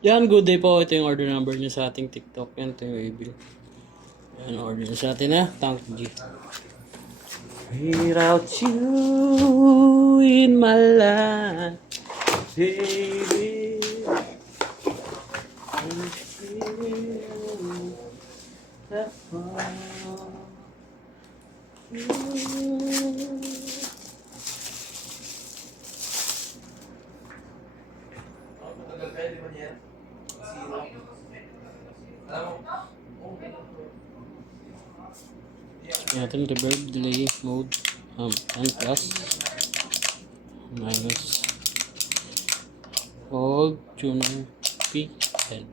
Yan, good day po. Ito yung order number niya sa ating TikTok. Yan, ito yung Waybill. Yan, order niya sa atin ha. Thank you. Without you in my life, baby, I feel that far. Yan natin reverb, delay, mode, N plus, minus, hold, tuner, P, L.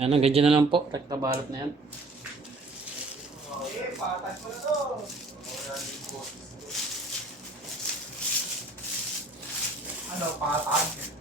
Yan, hanggang dyan na lang po. Rekta balot na yan. Ano, patag?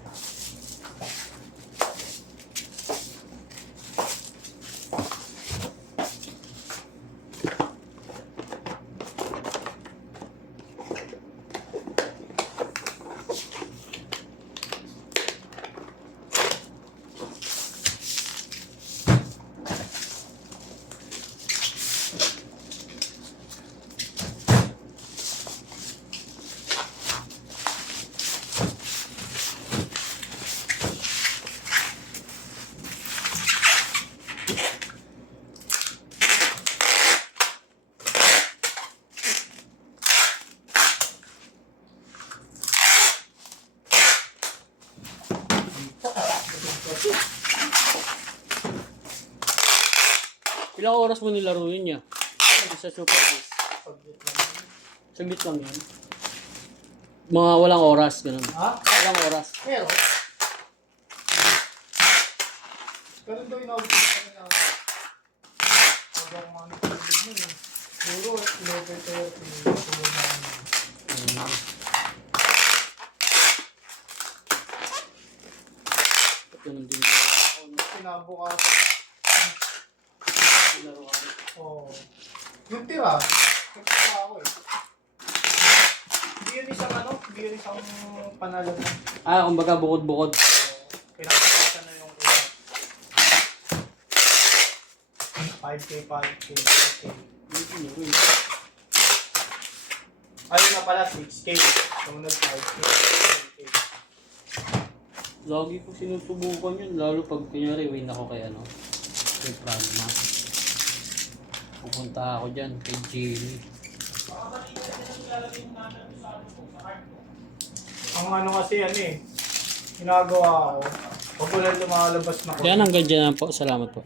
Ilang oras mo nilaro yun niya? Sa Super Ice. Saglit lang yan. Mga walang oras, ganun. Ha? Walang oras. Meron. Ganun daw yung outfit kanina. Hanggang mga nagpapagod mo eh. Puro, level 30. Puro na ano. Ganun din ako, no? Kinabukas. Nilaro ako. Oo. Yung tira. Nagtira ako eh. Hindi yun isang ano? Hindi yun isang panalo na. Kumbaga bukod-bukod. Pinapakita na yung una. 5K, 5K, 5K. Ayun na pala, 6K. Sumunod 5K, 5K. Lagi ko sinusubukan yun, lalo pag kunyari win ako kay ano, kay Pragma. Pupunta ako dyan kay Jamie. Ang ano kasi yan eh, ginagawa ko, pag wala lumalabas na ko. Yan, hanggang dyan na po. Salamat po.